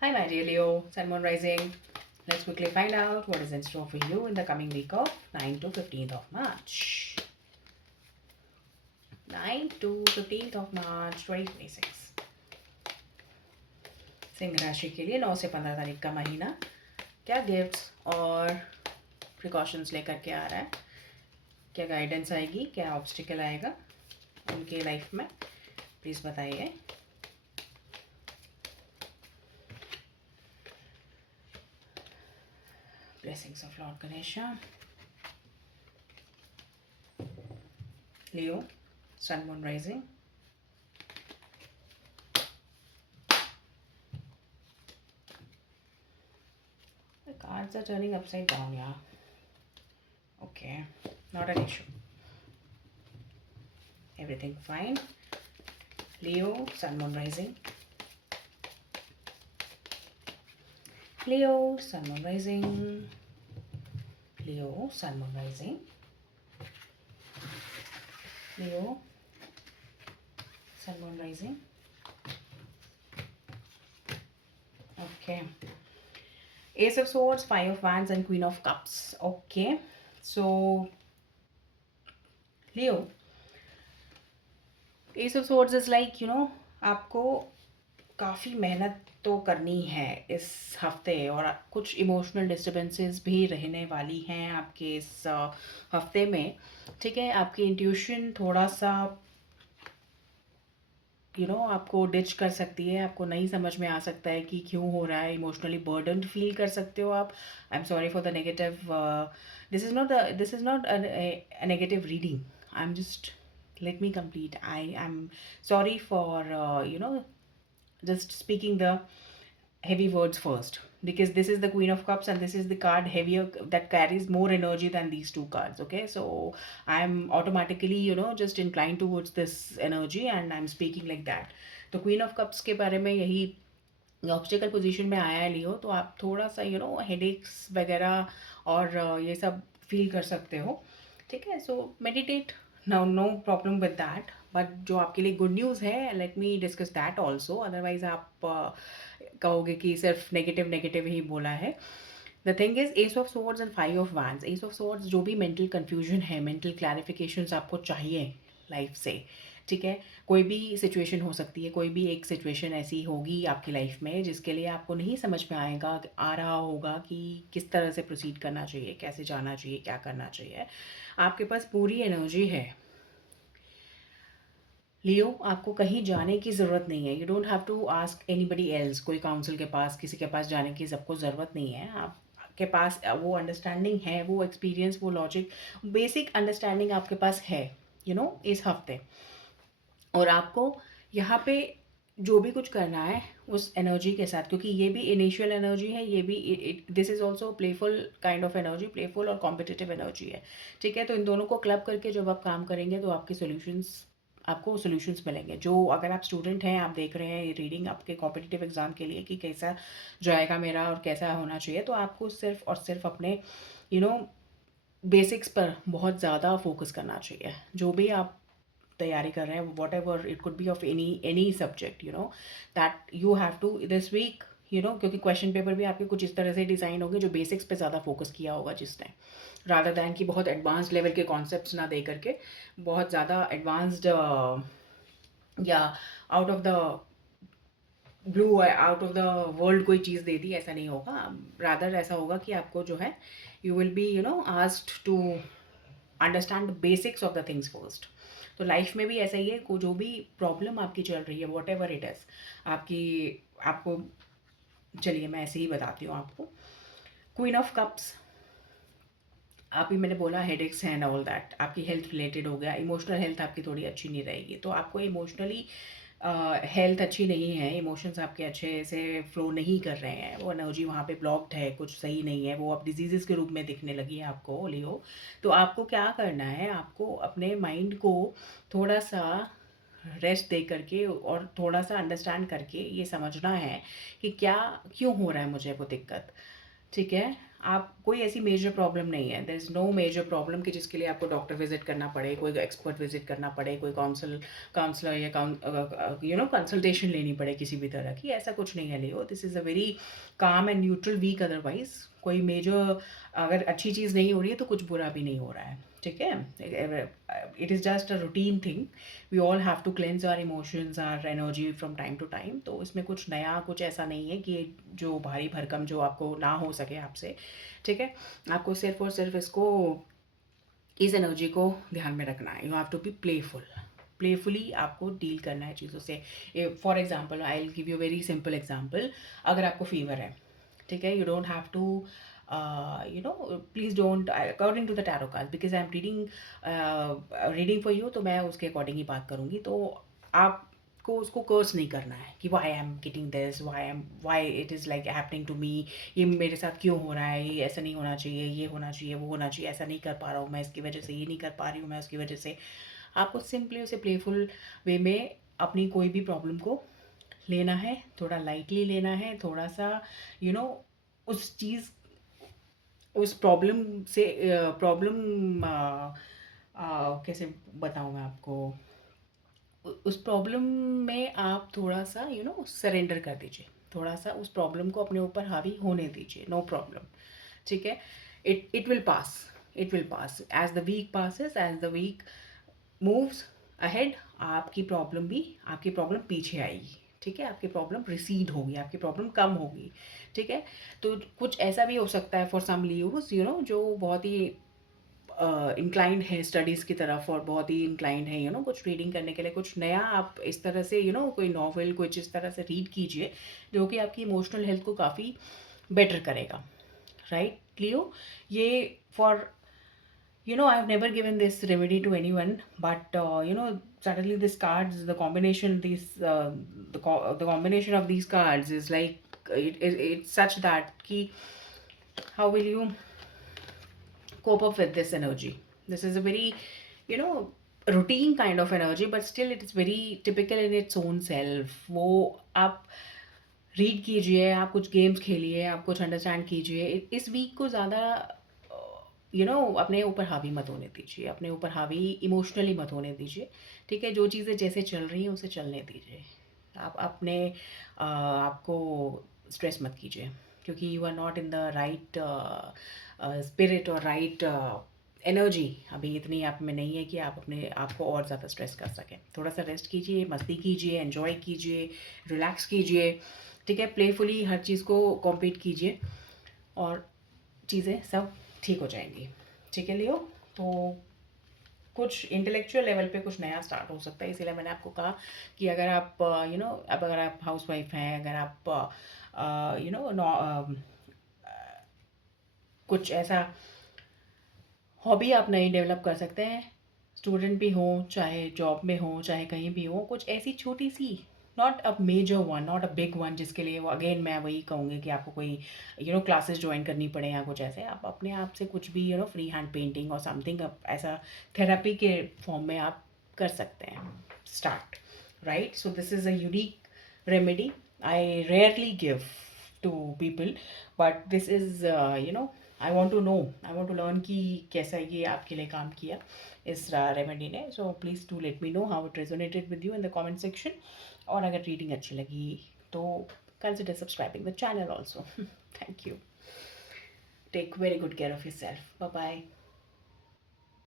Hi, my dear Leo, Sun Moon Rising. Let's quickly find out what is in store for you in the coming week of 9 to 15th of March. 9 to 15th of March 2026. Singh राशि के लिए 9 से 15 तारीख का महीना क्या gifts और precautions लेकर के आ रहा है, क्या गाइडेंस आएगी, क्या ऑब्स्टिकल आएगा उनके लाइफ में, प्लीज़ बताइए. Blessings of Lord Ganesha. Leo, Sun Moon Rising. The cards are turning upside down, yeah. Okay, not an issue. Everything fine. Leo, Sun Moon Rising. Leo, Sun Moon Rising. Leo, Sun Moon Rising. Leo, Sun Moon Rising. Okay. Ace of Swords, Five of Wands and Queen of Cups. Okay. So, Leo, Ace of Swords is like, आपको काफ़ी मेहनत तो करनी है इस हफ्ते और कुछ इमोशनल डिस्टर्बेंसेस भी रहने वाली हैं आपके इस हफ्ते में. ठीक है, आपकी इंट्यूशन थोड़ा सा आपको डिच कर सकती है, आपको नहीं समझ में आ सकता है कि क्यों हो रहा है, इमोशनली बर्डन फील कर सकते हो आप. I am sorry for the negative. This is not a negative reading. I am just let me complete. I am sorry for just speaking the heavy words first, because this is the Queen of Cups and this is the card heavier that carries more energy than these two cards. Okay, so I'm automatically just inclined towards this energy and I'm speaking like that. तो Queen of Cups के बारे में यही obstacle position में आया है लियो, तो आप थोड़ा सा हेडेक्स वगैरह और ये सब फील कर सकते हो. ठीक है, so meditate. No problem with that. But जो आपके लिए गुड न्यूज़ है, let me discuss that also. Otherwise आप कहोगे कि सिर्फ नेगेटिव नेगेटिव ही बोला है. The thing is ace of swords and five of wands. Ace of swords जो भी मेंटल कन्फ्यूजन है, मेंटल क्लैरिफिकेशंस आपको चाहिए लाइफ से. ठीक है, कोई भी सिचुएशन हो सकती है, कोई भी एक सिचुएशन ऐसी होगी आपकी लाइफ में जिसके लिए आपको नहीं समझ में आ रहा होगा कि किस तरह से प्रोसीड करना चाहिए, कैसे जाना चाहिए, क्या करना चाहिए. आपके पास पूरी एनर्जी है लियो, आपको कहीं जाने की ज़रूरत नहीं है. You don't have to ask anybody else. कोई काउंसिल के पास, किसी के पास जाने की सबको ज़रूरत नहीं है. आपके पास वो अंडरस्टैंडिंग है, वो एक्सपीरियंस, वो लॉजिक, बेसिक अंडरस्टैंडिंग आपके पास है इस हफ्ते. और आपको यहाँ पे जो भी कुछ करना है उस एनर्जी के साथ, क्योंकि ये भी इनिशियल एनर्जी है, ये भी this is also playful kind of energy, playful और कॉम्पिटिटिव एनर्जी है. ठीक है, तो इन दोनों को क्लब करके जब आप काम करेंगे तो आपको सॉल्यूशंस मिलेंगे. जो अगर आप स्टूडेंट हैं, आप देख रहे हैं रीडिंग आपके कॉम्पिटिटिव एग्ज़ाम के लिए कि कैसा जाएगा मेरा और कैसा होना चाहिए, तो आपको सिर्फ और सिर्फ अपने यू नो बेसिक्स पर बहुत ज़्यादा फोकस करना चाहिए. जो भी आप तैयारी कर रहे हैं, whatever it could be of any subject, that you have to this week, क्योंकि क्वेश्चन पेपर भी आपके कुछ इस तरह से डिज़ाइन होंगे जो बेसिक्स पे ज़्यादा फोकस किया होगा जिसने, रादर दैन कि बहुत एडवांस्ड लेवल के कॉन्सेप्ट्स ना दे करके बहुत ज़्यादा एडवांस्ड या out of the blue, out of the world कोई चीज़ दे दी, ऐसा नहीं होगा. रादर ऐसा होगा कि आपको जो है you will be asked to understand the basics of the things first. तो लाइफ में भी ऐसा ही है, को जो भी प्रॉब्लम आपकी चल रही है, वॉट एवर इट इज़, आपको चलिए मैं ऐसे ही बताती हूँ आपको. क्वीन ऑफ कप्स, आप ही मैंने बोला हेडेक्स हैं एंड ऑल दैट, आपकी हेल्थ रिलेटेड हो गया. इमोशनल हेल्थ आपकी थोड़ी अच्छी नहीं रहेगी, तो आपको इमोशनली हेल्थ अच्छी नहीं है, इमोशंस आपके अच्छे से फ्लो नहीं कर रहे हैं, वो एनर्जी वहाँ पे ब्लॉक्ड है, कुछ सही नहीं है, वो अब डिजीज़ के रूप में दिखने लगी है आपको लियो. तो आपको क्या करना है, आपको अपने माइंड को थोड़ा सा रेस्ट दे करके और थोड़ा सा अंडरस्टैंड करके ये समझना है कि क्या क्यों हो रहा है मुझे वो दिक्कत. ठीक है? आप कोई ऐसी मेजर प्रॉब्लम नहीं है, there is no major problem कि जिसके लिए आपको डॉक्टर विज़िट करना पड़े, कोई एक्सपर्ट विज़िट करना पड़े, कोई काउंसलर या कंसल्टेशन लेनी पड़े किसी भी तरह की, ऐसा कुछ नहीं है Leo. This is a very calm and neutral week otherwise कोई मेजर अगर अच्छी चीज़ नहीं हो रही है तो कुछ बुरा भी नहीं हो रहा है, ठीक है? It is just a routine thing. We all have to cleanse our emotions, our energy from time to time, तो इसमें कुछ नया कुछ ऐसा नहीं है कि जो भारी भरकम जो आपको ना हो सके आपसे, ठीक है? आपको सिर्फ़ और सिर्फ़ इस एनर्जी को ध्यान में रखना है। You have to be playful. Playfully आपको डील करना है चीज़ों से। For example I will give you very simple example. अगर आपको फ़ीवर है, ठीक है? You don't have to please don't according to the tarot cards because I am reading for you, तो मैं उसके अकॉर्डिंग ही बात करूँगी। तो आपको उसको कर्स नहीं करना है कि why I am getting this, why it is like happening to me, ये मेरे साथ क्यों हो रहा है, ये ऐसा नहीं होना चाहिए, ये होना चाहिए, वो होना चाहिए, ऐसा नहीं कर पा रहा हूँ मैं इसकी वजह से, ये नहीं कर पा रही हूँ मैं उसकी वजह से। आपको सिंपली उसे प्लेफुल वे में अपनी कोई भी प्रॉब्लम को लेना है, थोड़ा लाइटली लेना है, थोड़ा-सा यू नो उस चीज़ उस प्रॉब्लम से प्रॉब्लम कैसे बताऊँ मैं आपको? उस प्रॉब्लम में आप थोड़ा-सा सरेंडर कर दीजिए। थोड़ा-सा उस प्रॉब्लम को अपने ऊपर हावी होने दीजिए, नो प्रॉब्लम, ठीक है? It will pass, it will pass. As the week passes, as the week moves ahead, आपकी प्रॉब्लम पीछे आएगी, ठीक है? आपकी प्रॉब्लम रिसीड होगी, आपकी प्रॉब्लम कम होगी, ठीक है? तो कुछ ऐसा भी हो सकता है फॉर सम लीव्स जो बहुत ही इंक्लाइंड है स्टडीज़ की तरफ और बहुत ही इंक्लाइंड है कुछ रीडिंग करने के लिए, कुछ नया आप इस तरह से कोई नॉवल कुछ इस तरह से रीड कीजिए जो कि आपकी इमोशनल हेल्थ को काफ़ी बेटर करेगा, राइट लियो? ये for I've never given this remedy to anyone, but suddenly this cards, the combination, the combination of these cards is like it's such that ki how will you cope up with this energy? This is a very, routine kind of energy, but still it is very typical in its own self. वो आप read कीजिए, आप कुछ games खेलिए, आप कुछ understand कीजिए। इस वीक को ज़्यादा अपने ऊपर हावी मत होने दीजिए, अपने ऊपर हावी इमोशनली मत होने दीजिए, ठीक है? जो चीज़ें जैसे चल रही हैं, उसे चलने दीजिए। आप आपको स्ट्रेस मत कीजिए क्योंकि you are not in the right spirit और राइट एनर्जी अभी इतनी आप में नहीं है कि आप अपने आप को और ज़्यादा स्ट्रेस कर सकें। थोड़ा-सा रेस्ट कीजिए, मस्ती कीजिए, एन्जॉय कीजिए, रिलैक्स कीजिए, ठीक है? प्लेफुली हर चीज़ को कॉम्पीट कीजिए और चीज़ें सब ठीक हो जाएँगी, ठीक है लियो? तो कुछ इंटेलेक्चुअल लेवल पे कुछ नया स्टार्ट हो सकता है, इसीलिए मैंने आपको कहा कि अगर आप अब अगर आप हाउसवाइफ हैं, अगर आप यू नो नॉ कुछ ऐसा हॉबी आप नई डेवलप कर सकते हैं। स्टूडेंट भी हों, चाहे जॉब में हों, चाहे कहीं भी हों, कुछ ऐसी छोटी-सी, not a major one, not a big one जिसके लिए वो अगेन मैं वही कहूँगी कि आपको कोई क्लासेस जॉइन करनी पड़े या कुछ ऐसे। आप अपने आप से कुछ भी फ्री हैंड पेंटिंग और समथिंग ऐसा थेरेपी के फॉर्म में आप कर सकते हैं। Start, right? So this is a unique remedy I rarely give to people, but this is I want to know, I want to learn कि कैसा ये आपके लिए काम किया इस रेमेडी ने। So please do let me know how it resonated with you in the comment section. और अगर रीडिंग अच्छी लगी तो consider subscribing the channel also. Thank you. Take very good care of yourself. Bye bye.